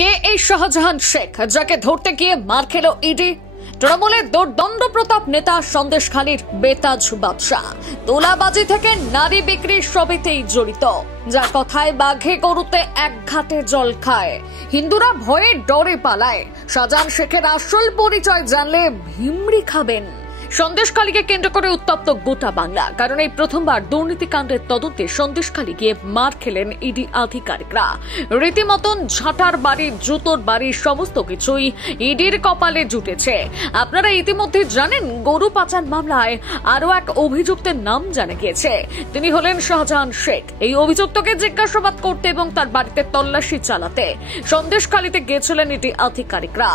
কে এই শাহজাহান শেখ যাকে ধরতে গিয়ে মার খেল ইডি? তৃণমূলের দুর্দণ্ড প্রতাপ নেতা সন্দেশখালীর বেতাজ বাদশাহ তোলাবাজি থেকে নারী বিক্রির সবেতেই জড়িত, যার কথায় বাঘে গরুতে এক ঘাটে জল খায়। হিন্দুরা ভয়ে ডরে পালায়। শাহজাহান শেখের আসল পরিচয় জানলে ভিমড়ি খাবেন। সন্দেশখালীকে কেন্দ্র করে উত্তপ্ত গোটা বাংলা, কারণ এই প্রথমবার দুর্নীতিকাণ্ডের তদন্তে সন্দেশখালী গিয়ে মার খেলেন ইডি আধিকারিকরা। রীতিমতন ঝাঁটার বাড়ি, জুতোর বাড়ি, সমস্ত কিছুই ইডির কপালে জুটেছে। আপনারা ইতিমধ্যে জানেন, গরু পাচার মামলায় আরো এক অভিযুক্তের নাম জানা গিয়েছে। তিনি হলেন শাহজাহান শেখ। এই অভিযুক্তকে জিজ্ঞাসাবাদ করতে এবং তার বাড়িতে তল্লাশি চালাতে সন্দেশখালীতে গিয়েছিলেন ইডি আধিকারিকরা।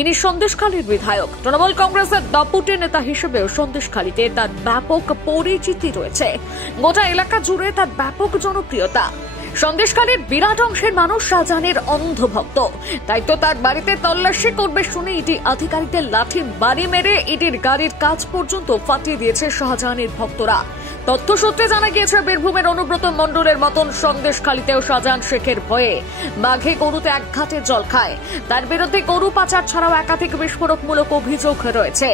ইনি সন্দেশখালীর বিধায়ক। তৃণমূল কংগ্রেসের ডেপুটি নেতা হিসেবেও সন্দেশখালীতে তার ব্যাপক পরিচিতি রয়েছে। গোটা এলাকা জুড়ে তার ব্যাপক জনপ্রিয়তা। সন্দেশখালীর বিরাট অংশের মানুষ শাহজাহানের অন্ধভক্ত, তাই তো তার বাড়িতে তল্লাশি করবে শুনে ইডি আধিকারিকদের লাঠি বাড়ি মেরে ইডির গাড়ির কাজ পর্যন্ত ফাটিয়ে দিয়েছে শাহজাহানের ভক্তরা। তথ্য সূত্রে জানা গিয়েছে, বীরভূমের অনুব্রত মণ্ডলের মতন সন্দেশখালীতেও শাহজাহান শেখের ভয়ে বাঘে গরুতে এক ঘাটে জল খায়। তার বিরুদ্ধে গরু পাচার ছাড়াও একাধিক বিস্ফোরকমূলক অভিযোগ রয়েছে।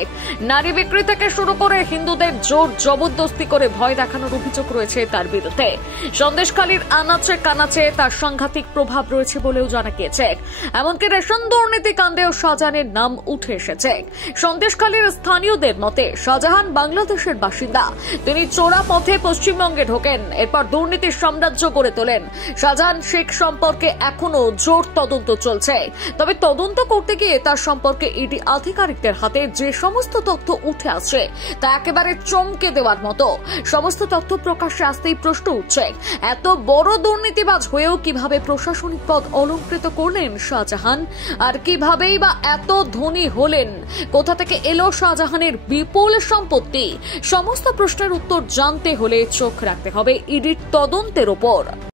নারী বিক্রি থেকে শুরু করে হিন্দুদের জোর জবরদস্তি করে ভয় দেখানোর অভিযোগ রয়েছে তার বিরুদ্ধে। সন্দেশখালীর আনাচে কানাচে তার সাংঘাতিক প্রভাব রয়েছে বলেও জানা গিয়েছে। এমনকি রেশন দুর্নীতি কাণ্ডেও শাহজাহানের নাম উঠে এসেছে। সন্দেশখালীর স্থানীয়দের মতে শাহজাহান বাংলাদেশের বাসিন্দা। তিনি চোরা পথে পশ্চিমবঙ্গে ঢোকেন, এরপর দুর্নীতির সাম্রাজ্য গড়ে তোলেন। শাহজাহান শেখ সম্পর্কে এখনো জোর তদন্ত চলছে। তবে তদন্ত করতে গিয়ে তার সম্পর্কে ইডি আধিকারিকদের হাতে যে সমস্ত তথ্য উঠে আসছে তা একেবারে চমকে দেওয়ার মতো। সমস্ত তথ্য প্রকাশ্যে আসতেই প্রশ্ন উঠছে, এত বড় দুর্নীতিবাজ হয়েও কিভাবে প্রশাসনিক পদ অলংকৃত করলেন শাহজাহান? আর কিভাবেই বা এত ধনী হলেন? কোথা থেকে এলো শাহজাহানের বিপুল সম্পত্তি? সমস্ত প্রশ্নের উত্তর জানতে হলে চোখ রাখতে হবে ইডির তদন্তের উপর।